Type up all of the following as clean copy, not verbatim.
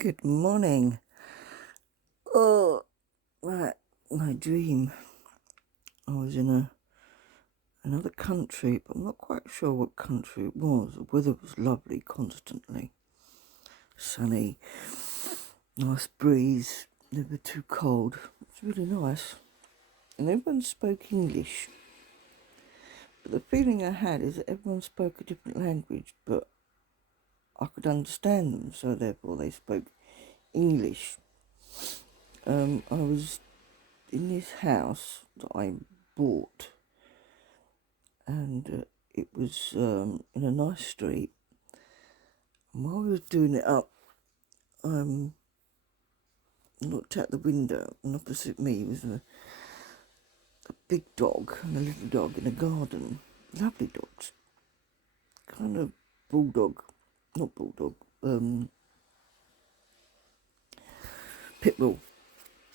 Good morning. Oh, right. My dream. I was in another country, but I'm not quite sure what country it was. The weather was lovely constantly. Sunny, nice breeze, never too cold. It's really nice. And everyone spoke English. But the feeling I had is that everyone spoke a different language, but I could understand them, so therefore they spoke English. I was in this house that I bought, and it was in a nice street. And while we was doing it up, I looked out the window, and opposite me was a big dog and a little dog in a garden. Lovely dogs, kind of bulldog, not bulldog, pit bull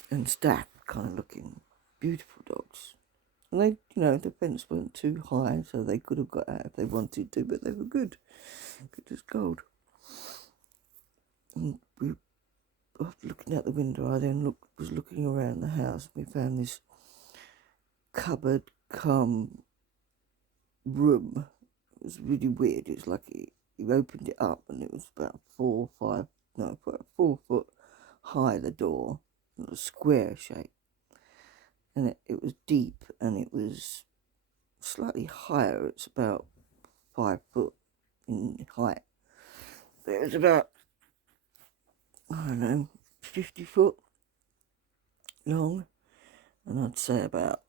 and staff kind of looking, beautiful dogs. And they, the fence weren't too high, so they could have got out if they wanted to, but they were good as gold. And after looking out the window, I then was looking around the house. We found this cupboard come room. It was really weird. It was like he opened it up and it was about 4 foot high, the door. It was square shape. And it was deep and it was slightly higher. It's about 5 foot in height. But it was about, I don't know, 50 foot long. And I'd say about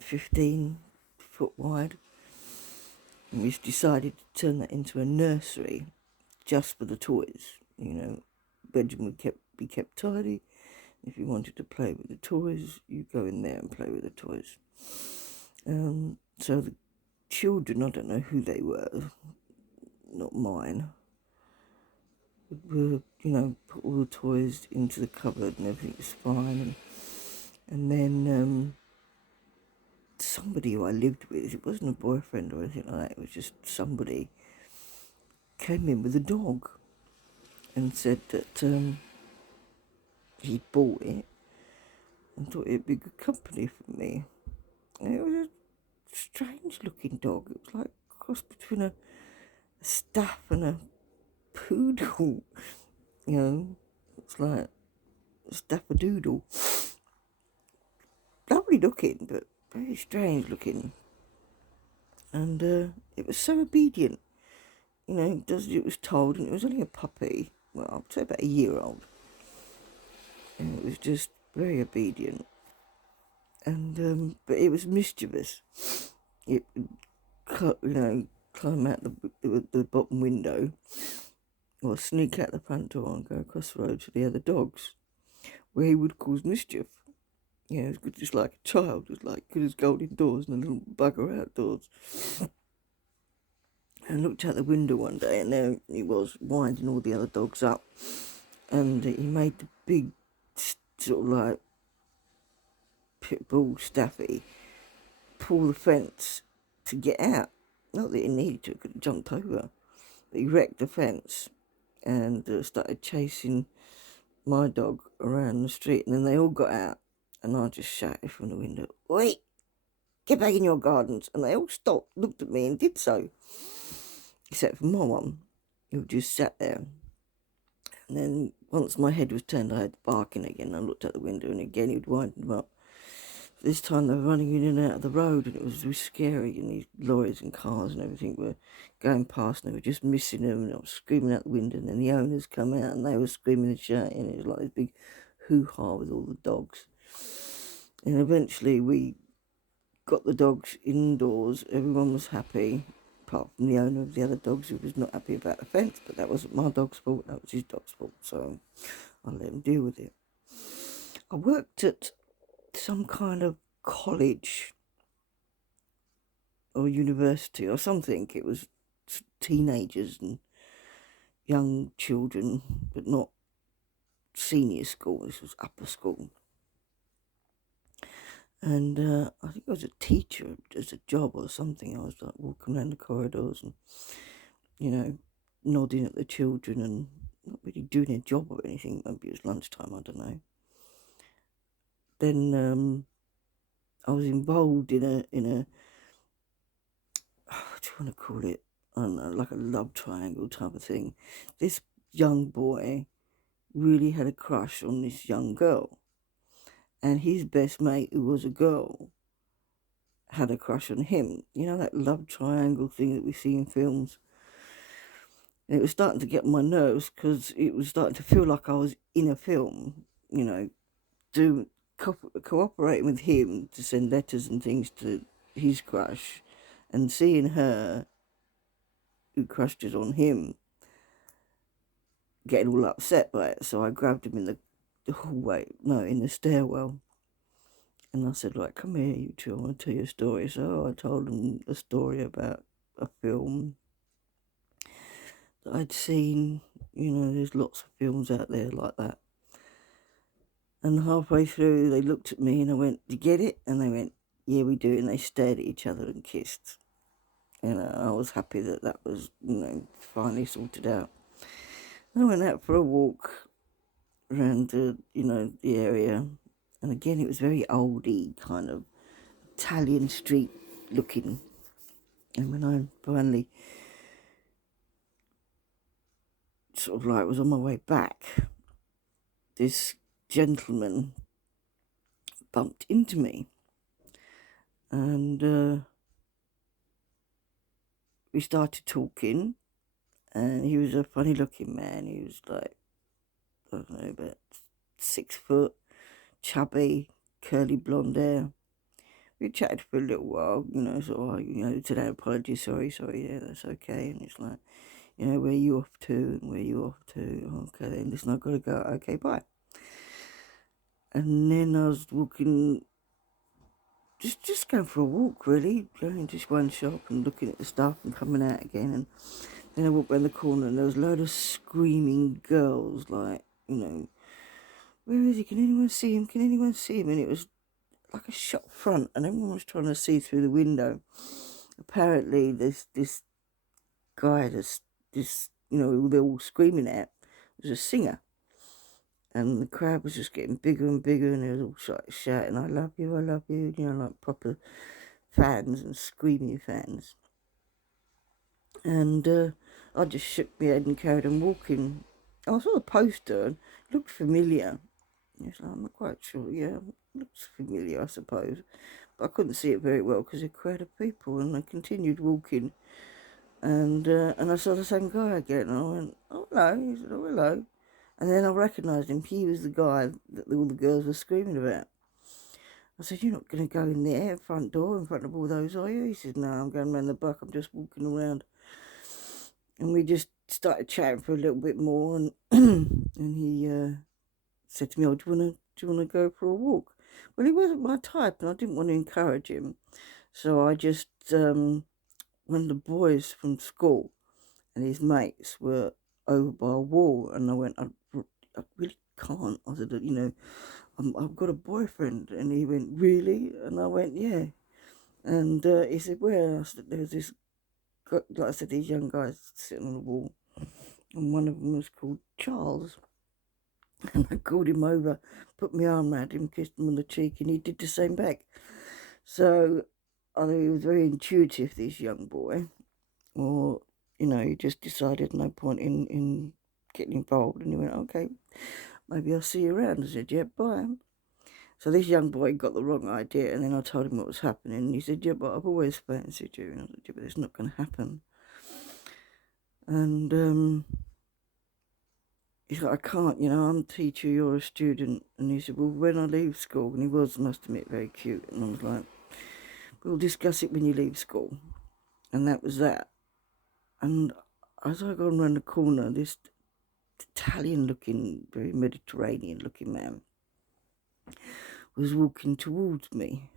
15 foot wide. And we decided to turn that into a nursery just for the toys. Bedroom would be kept tidy. If you wanted to play with the toys, you go in there and play with the toys. So the children, I don't know who they were, not mine, would, put all the toys into the cupboard and everything was fine. And then somebody who I lived with, it wasn't a boyfriend or anything like that, it was just somebody, came in with a dog and said that he'd bought it and thought it'd be good company for me. And it was a strange looking dog. It was like a cross between a staff and a poodle. It's like a staffadoodle. Lovely looking, but very strange looking. And it was so obedient. Does as it was told, and it was only a puppy. Well, I'd say about a year old. And it was just very obedient. And but it was mischievous. It would, climb out the bottom window, or sneak out the front door and go across the road to the other dogs, where he would cause mischief. It was good, just like a child. It was like good as gold indoors and a little bugger outdoors. And I looked out the window one day, and there he was winding all the other dogs up, and he made the big sort of like pit bull staffy pull the fence to get out. Not that he needed to, could have jumped over. But he wrecked the fence and started chasing my dog around the street. And then they all got out, and I just shouted from the window, "Wait, get back in your gardens." And they all stopped, looked at me and did so. Except for my one, who just sat there. And then once my head was turned, I had barking again. I looked out the window, and again he would wind them up. This time they were running in and out of the road, and it was really scary, and these lorries and cars and everything were going past, and they were just missing them, and I was screaming out the window, and then the owners come out, and they were screaming and shouting, and it was like this big hoo-ha with all the dogs. And eventually we got the dogs indoors, everyone was happy, apart from the owner of the other dogs, who was not happy about the fence, but that wasn't my dog's fault, that was his dog's fault, so I let him deal with it. I worked at some kind of college or university or something. It was teenagers and young children, but not senior school. This was upper school. And I think I was a teacher as a job or something. I was like walking around the corridors and, nodding at the children and not really doing their job or anything. Maybe it was lunchtime, I don't know. Then I was involved in a what do you want to call it? I don't know, like a love triangle type of thing. This young boy really had a crush on this young girl, and his best mate, who was a girl, had a crush on him. You know, that love triangle thing that we see in films. And it was starting to get on my nerves because it was starting to feel like I was in a film, you know, cooperating with him to send letters and things to his crush, and seeing her, who crushes on him, getting all upset by it. So I grabbed him in the hallway, no, in the stairwell, and I said, like, come here, you two, I want to tell you a story. So I told him a story about a film that I'd seen. You know, there's lots of films out there like that. And halfway through, they looked at me and I went, "Do you get it?" And they went, "Yeah, we do." And they stared at each other and kissed. And I was happy that that was, finally sorted out. I went out for a walk around the area. And again, it was very oldie, kind of Italian street looking. And when I finally sort of like was on my way back, this gentleman bumped into me. And we started talking. And he was a funny looking man. He was like, I don't know, about 6 foot, chubby, curly blonde hair. We chatted for a little while, so today apology, sorry, yeah, that's okay. And it's like, where you off to and where you off to? Okay, then listen, I've got to go. Okay, bye. And then I was walking, just going for a walk, really, going to just one shop and looking at the stuff and coming out again. And then I walked around the corner and there was a load of screaming girls, like, where is he? Can anyone see him? Can anyone see him? And it was like a shop front and everyone was trying to see through the window. Apparently this guy, this they're all screaming at, was a singer. And the crowd was just getting bigger and bigger, and they was all shouting, I love you, like proper fans and screaming fans. And I just shook my head and carried on walking. I saw the poster and it looked familiar. Yes, I'm not quite sure. Yeah, it looks familiar, I suppose. But I couldn't see it very well because a crowd of people, and I continued walking. And I saw the same guy again, and I went, "Oh, hello." He said, "Oh, hello." And then I recognised him. He was the guy that all the girls were screaming about. I said, "You're not going to go in there, front door, in front of all those, are you?" He said, "No, I'm going round the back. I'm just walking around." And we just started chatting for a little bit more, and and he said to me, "Oh, do you want to go for a walk?" Well, he wasn't my type, and I didn't want to encourage him, so I just one of the boys from school and his mates were over by a wall, and I went, I really can't. I said, I've got a boyfriend, and he went, "Really?" And I went, "Yeah." And he said, "Where?" I said, "There was this, like I said, these young guys sitting on the wall, and one of them was called Charles." And I called him over, put my arm around him, kissed him on the cheek, and he did the same back. So I think he was very intuitive, this young boy. Or, he just decided no point in getting involved. And he went, "Okay, maybe I'll see you around." I said, "Yeah, bye." So this young boy got the wrong idea, and then I told him what was happening. And he said, "Yeah, but I've always fancied you." And I said, "Yeah, but it's not going to happen." And he's like, "I can't, I'm a teacher, you're a student." And he said, "Well, when I leave school," and he was, I must admit, very cute. And I was like, "We'll discuss it when you leave school." And that was that. And as I got around the corner, this Italian-looking, very Mediterranean-looking man was walking towards me.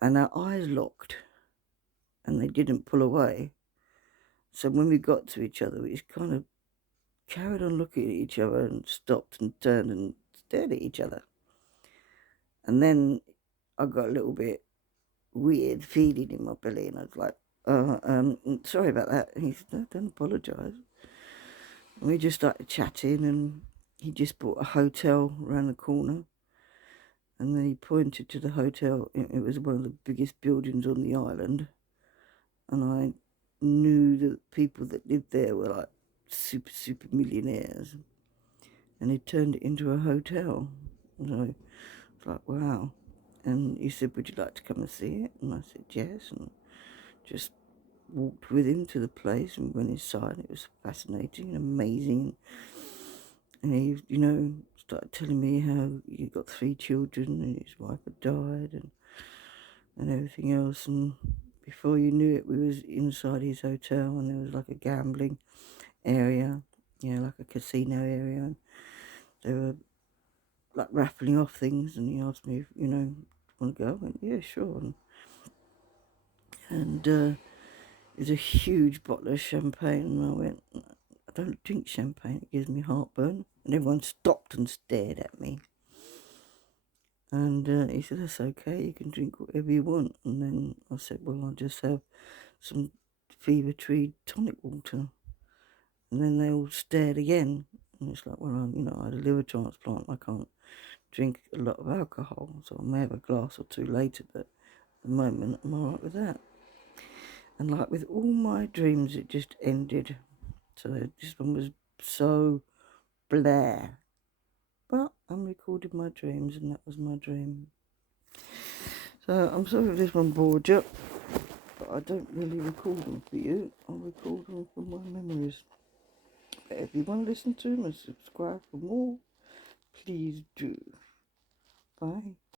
And our eyes locked, and they didn't pull away. So when we got to each other, we just kind of carried on looking at each other and stopped and turned and stared at each other. And then I got a little bit weird feeling in my belly, and I was like, sorry about that." And he said, "No, don't apologise." And we just started chatting, and he just bought a hotel around the corner. And then he pointed to the hotel. It was one of the biggest buildings on the island. And I knew that people that lived there were like super millionaires. And he turned it into a hotel. So it's like, wow. And he said, would you like to come and see it? And I said, yes. And just walked with him to the place and went inside. It was fascinating and amazing. And he, started telling me how he got 3 children and his wife had died and everything else. And before you knew it, we was inside his hotel, and there was like a gambling area, like a casino area. And they were like raffling off things, and he asked me if, want to go? I went, yeah, sure. And it was a huge bottle of champagne, and I went, I don't drink champagne, it gives me heartburn. And everyone stopped and stared at me. And he said, that's okay, you can drink whatever you want. And then I said, well, I'll just have some fever tree tonic water. And then they all stared again. And it's like, well, I had a liver transplant, I can't drink a lot of alcohol, so I may have a glass or two later, but at the moment I'm alright with that. And like with all my dreams, it just ended. So this one was so blah. But I'm recording my dreams, and that was my dream. So I'm sorry if this one bored you, but I don't really record them for you. I record them for my memories. But if you want to listen to them and subscribe for more, please do. Bye.